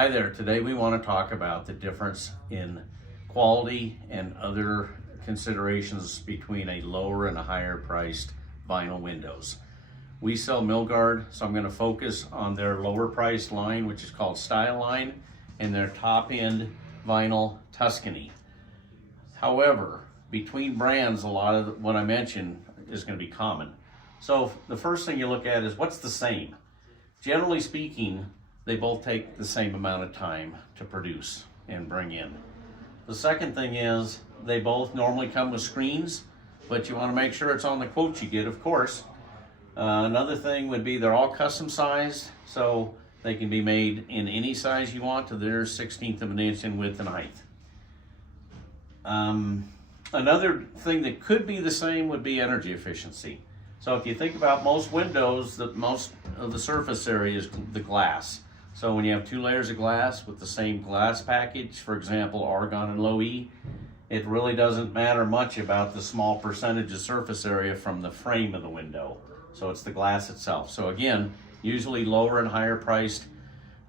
Hi there, today we want to talk about the difference in quality and other considerations between a lower and a higher priced vinyl windows. We sell Milgard, so I'm going to focus on their lower priced line, which is called Style Line, and their top end vinyl Tuscany. However, between brands, a lot of what I mentioned is going to be common. So the first thing you look at is what's the same. Generally speaking, they both take the same amount of time to produce and bring in. The second thing is they both normally come with screens, but you want to make sure it's on the quote you get, of course. Another thing would be they're all custom sized, so they can be made in any size you want to their 1/16 of an inch in width and height. Another thing that could be the same would be energy efficiency. So if you think about most windows, most of the surface area is the glass. So when you have 2 layers of glass with the same glass package, for example, argon and low E, it really doesn't matter much about the small percentage of surface area from the frame of the window. So it's the glass itself. So again, usually lower and higher priced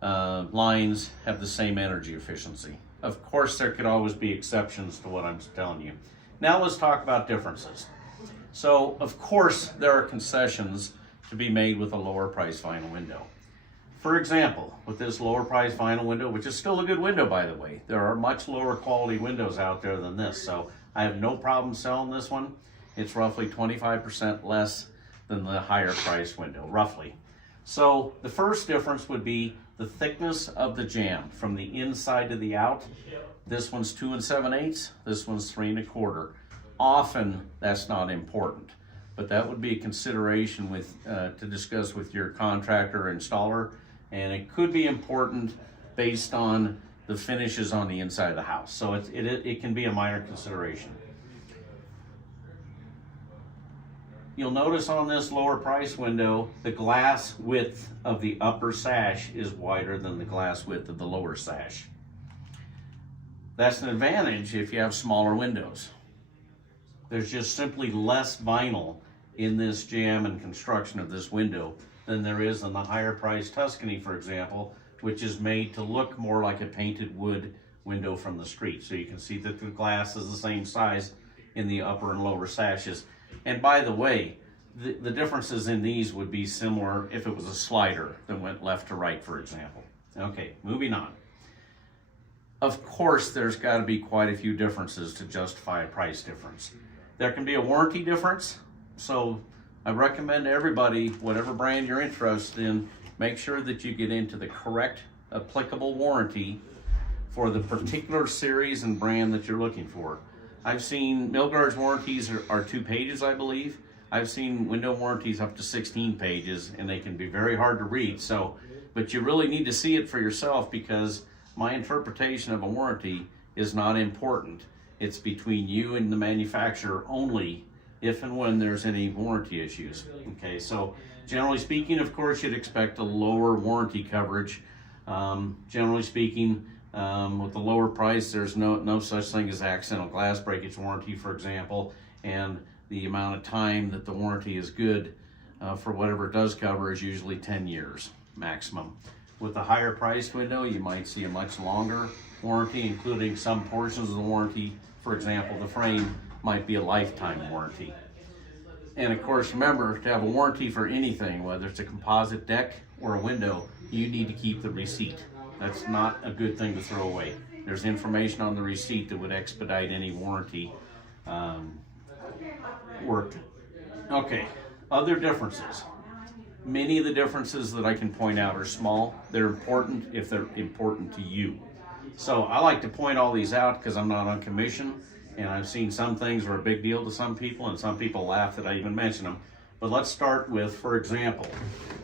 lines have the same energy efficiency. Of course, there could always be exceptions to what I'm telling you. Now let's talk about differences. So of course, there are concessions to be made with a lower priced vinyl window. For example, with this lower priced vinyl window, which is still a good window by the way, there are much lower quality windows out there than this, so I have no problem selling this one. It's roughly 25% less than the higher priced window, roughly. So the first difference would be the thickness of the jamb from the inside to the out. This one's 2 7/8, this one's 3 1/4. Often that's not important, but that would be a consideration to discuss with your contractor or installer, and it could be important based on the finishes on the inside of the house. So it can be a minor consideration. You'll notice on this lower price window, the glass width of the upper sash is wider than the glass width of the lower sash. That's an advantage if you have smaller windows. There's just simply less vinyl in this jamb and construction of this window than there is in the higher priced Tuscany, for example, which is made to look more like a painted wood window from the street. So you can see that the glass is the same size in the upper and lower sashes. And by the way, the differences in these would be similar if it was a slider that went left to right, for example. Okay, moving on. Of course, there's got to be quite a few differences to justify a price difference. There can be a warranty difference, so I recommend everybody, whatever brand you're interested in, make sure that you get into the correct applicable warranty for the particular series and brand that you're looking for. I've seen Milgard's warranties are 2 pages, I believe. I've seen window warranties up to 16 pages, and they can be very hard to read. But you really need to see it for yourself, because my interpretation of a warranty is not important. It's between you and the manufacturer only if and when there's any warranty issues. Okay, so generally speaking, of course, you'd expect a lower warranty coverage. Generally speaking, with the lower price, there's no such thing as accidental glass breakage warranty, for example, and the amount of time that the warranty is good for whatever it does cover is usually 10 years maximum. With the higher priced window, you might see a much longer warranty, including some portions of the warranty. For example, the frame might be a lifetime warranty. And of course, remember, to have a warranty for anything, whether it's a composite deck or a window, you need to keep the receipt. That's not a good thing to throw away. There's information on the receipt that would expedite any warranty work. Okay, other differences. Many of the differences that I can point out are small. They're important if they're important to you. So I like to point all these out because I'm not on commission, and I've seen some things are a big deal to some people, and some people laugh that I even mention them. But let's start with, for example,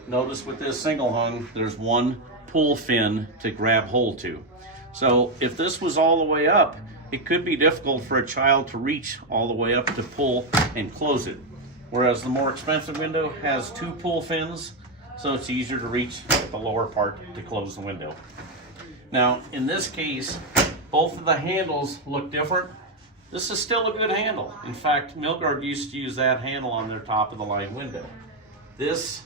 notice with this single hung, there's one pull fin to grab hold to. So if this was all the way up, it could be difficult for a child to reach all the way up to pull and close it. Whereas the more expensive window has 2 pull fins, so it's easier to reach the lower part to close the window. Now, in this case, both of the handles look different. This is still a good handle. In fact, Milgard used to use that handle on their top of the line window. This,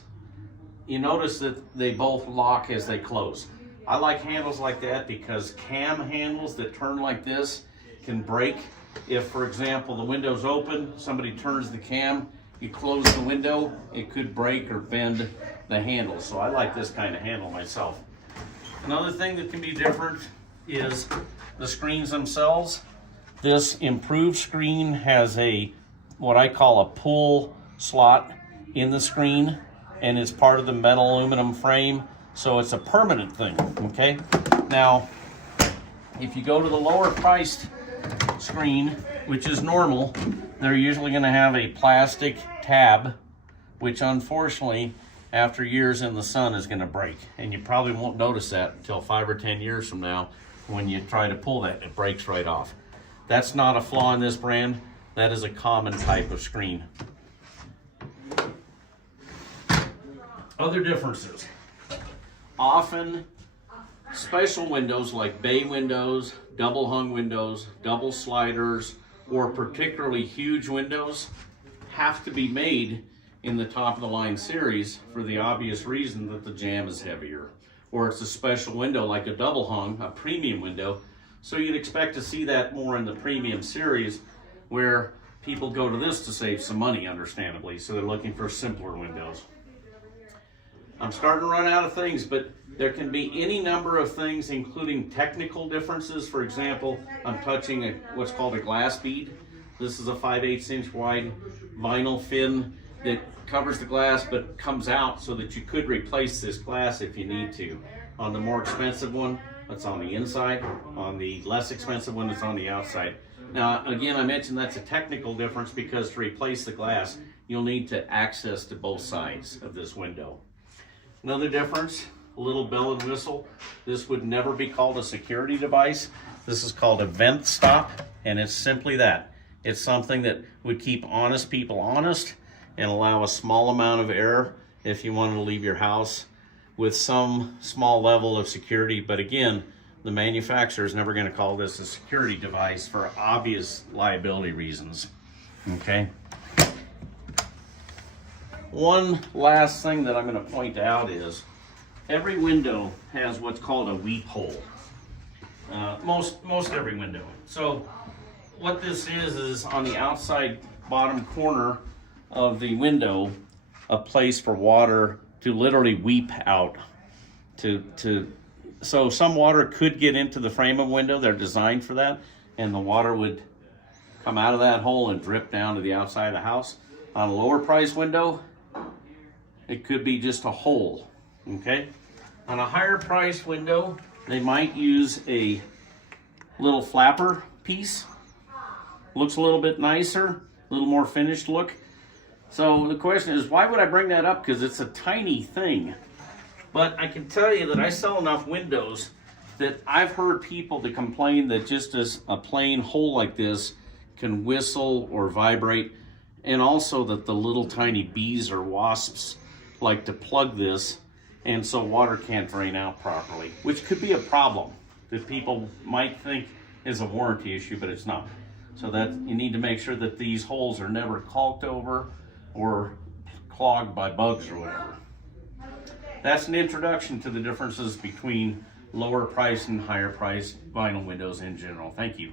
you notice that they both lock as they close. I like handles like that because cam handles that turn like this can break. If, for example, the window's open, somebody turns the cam, you close the window, it could break or bend the handle. So I like this kind of handle myself. Another thing that can be different is the screens themselves. This improved screen has what I call a pull slot in the screen, and it's part of the metal aluminum frame, so it's a permanent thing, okay? Now, if you go to the lower priced screen, which is normal, they're usually going to have a plastic tab, which unfortunately after years in the sun is going to break, and you probably won't notice that until 5 or 10 years from now when you try to pull that, it breaks right off. That's not a flaw in this brand. That is a common type of screen. Other differences. Often special windows like bay windows, double hung windows, double sliders, or particularly huge windows have to be made in the top of the line series for the obvious reason that the jamb is heavier. Or it's a special window like a double hung, a premium window. So you'd expect to see that more in the premium series where people go to this to save some money, understandably. So they're looking for simpler windows. I'm starting to run out of things, but there can be any number of things, including technical differences. For example, I'm touching what's called a glass bead. This is a 5/8 inch wide vinyl fin that covers the glass but comes out so that you could replace this glass if you need to. On the more expensive one, it's on the inside. On the less expensive one, it's on the outside. Now, again, I mentioned that's a technical difference because to replace the glass, you'll need to access to both sides of this window. Another difference, a little bell and whistle. This would never be called a security device. This is called a vent stop, and it's simply that. It's something that would keep honest people honest and allow a small amount of error if you wanted to leave your house with some small level of security. But again, the manufacturer is never going to call this a security device for obvious liability reasons. Okay. One last thing that I'm going to point out is every window has what's called a weep hole. Most every window. So what this is on the outside bottom corner of the window, a place for water to literally weep out. So some water could get into the frame of a window. They're designed for that, and the water would come out of that hole and drip down to the outside of the house. On a lower price window, it could be just a hole, okay? On a higher price window, they might use a little flapper piece. Looks a little bit nicer, a little more finished look. So the question is, why would I bring that up? Because it's a tiny thing. But I can tell you that I sell enough windows that I've heard people to complain that just as a plain hole like this can whistle or vibrate, and also that the little tiny bees or wasps like to plug this, and so water can't drain out properly, which could be a problem that people might think is a warranty issue, but it's not. So that you need to make sure that these holes are never caulked over or clogged by bugs or whatever. That's an introduction to the differences between lower price and higher price vinyl windows in general. Thank you.